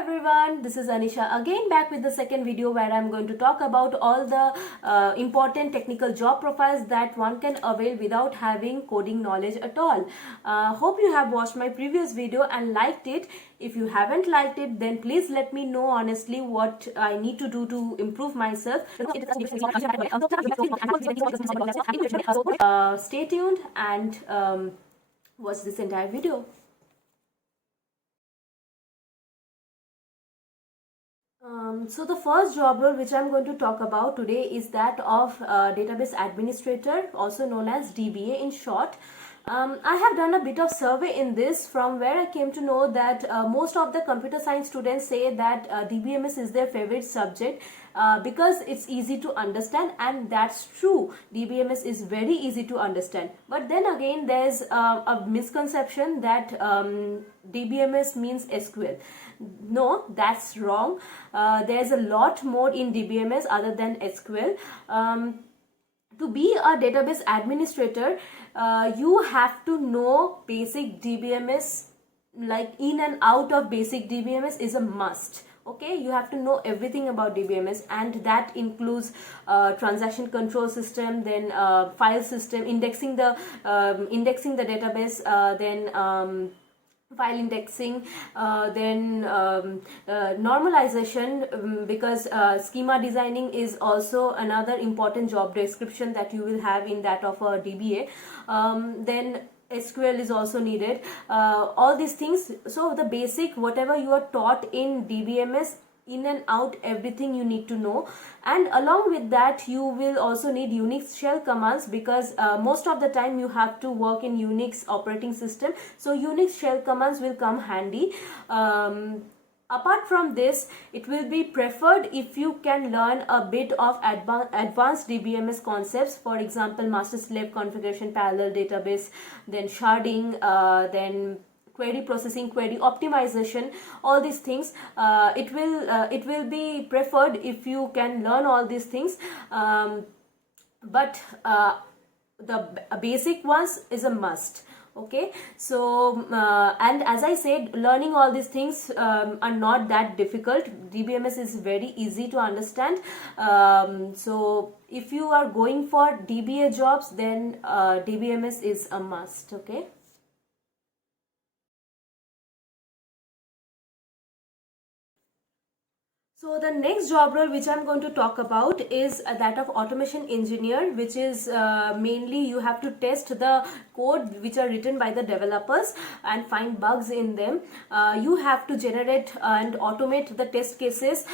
everyone, this is Anisha again back with the second video where I'm going to talk about all the important technical job profiles that one can avail without having coding knowledge at all. Hope you have watched my previous video and liked it. If you haven't liked it, then please let me know honestly what I need to do to improve myself. Stay tuned and watch this entire video. So the first job role which I'm going to talk about today is that of database administrator, also known as DBA in short. I have done a bit of survey in this, from where I came to know that most of the computer science students say that DBMS is their favorite subject because it's easy to understand, and that's true. DBMS is very easy to understand, but then again there's a misconception that DBMS means SQL. No, that's wrong. There's a lot more in DBMS other than SQL. To be a database administrator, you have to know basic DBMS, like in and out of basic DBMS is a must. Okay, you have to know everything about DBMS, and that includes transaction control system, then file system, indexing the database, then file indexing, then normalization, because schema designing is also another important job description that you will have in that of a DBA. Then SQL is also needed, all these things. So the basic, whatever you are taught in DBMS, in and out, everything you need to know. And along with that, you will also need Unix shell commands, because most of the time you have to work in Unix operating system, so Unix shell commands will come handy. Apart from this, it will be preferred if you can learn a bit of advanced DBMS concepts, for example master-slave configuration, parallel database, then sharding, then query processing, query optimization, all these things. It will be preferred if you can learn all these things, but the basic ones is a must. Okay, so and as I said, learning all these things are not that difficult. DBMS is very easy to understand. So if you are going for DBA jobs, then DBMS is a must. Okay. So the next job role which I'm going to talk about is that of automation engineer, which is mainly you have to test the code which are written by the developers and find bugs in them. You have to generate and automate the test cases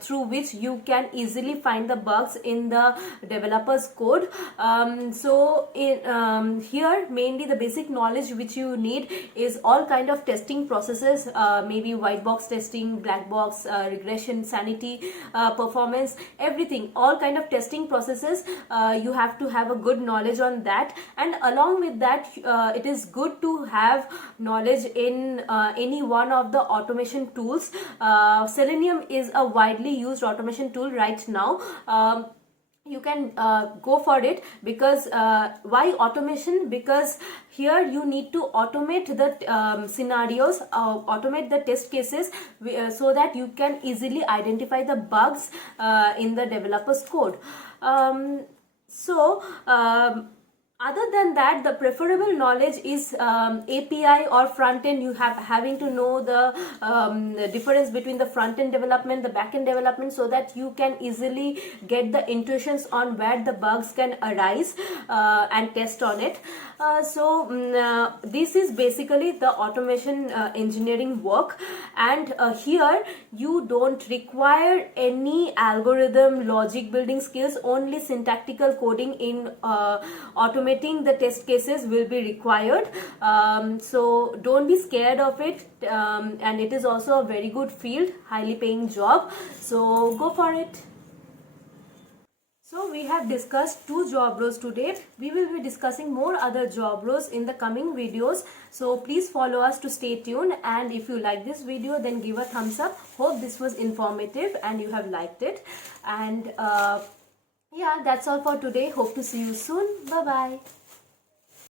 through which you can easily find the bugs in the developers code. So in here mainly the basic knowledge which you need is all kind of testing processes, maybe white box testing, black box, regression, sanity, performance, everything, all kind of testing processes. You have to have a good knowledge on that, and along with that it is good to have knowledge in any one of the automation tools. Selenium is a widely used automation tool right now. You can go for it, because why automation? Because here you need to automate the scenarios, automate the test cases, so that you can easily identify the bugs in the developer's code. Other than that, the preferable knowledge is API or front end. You having to know the difference between the front end development, the back end development, so that you can easily get the intuitions on where the bugs can arise and test on it. This is basically the automation engineering work, and here you don't require any algorithm logic building skills. Only syntactical coding in automating the test cases will be required. So don't be scared of it, and it is also a very good field, highly paying job, so go for it. So we have discussed 2 job roles today. We will be discussing more other job roles in the coming videos. So please follow us to stay tuned, and if you like this video, then give a thumbs up. Hope this was informative and you have liked it. And yeah, that's all for today. Hope to see you soon. Bye bye.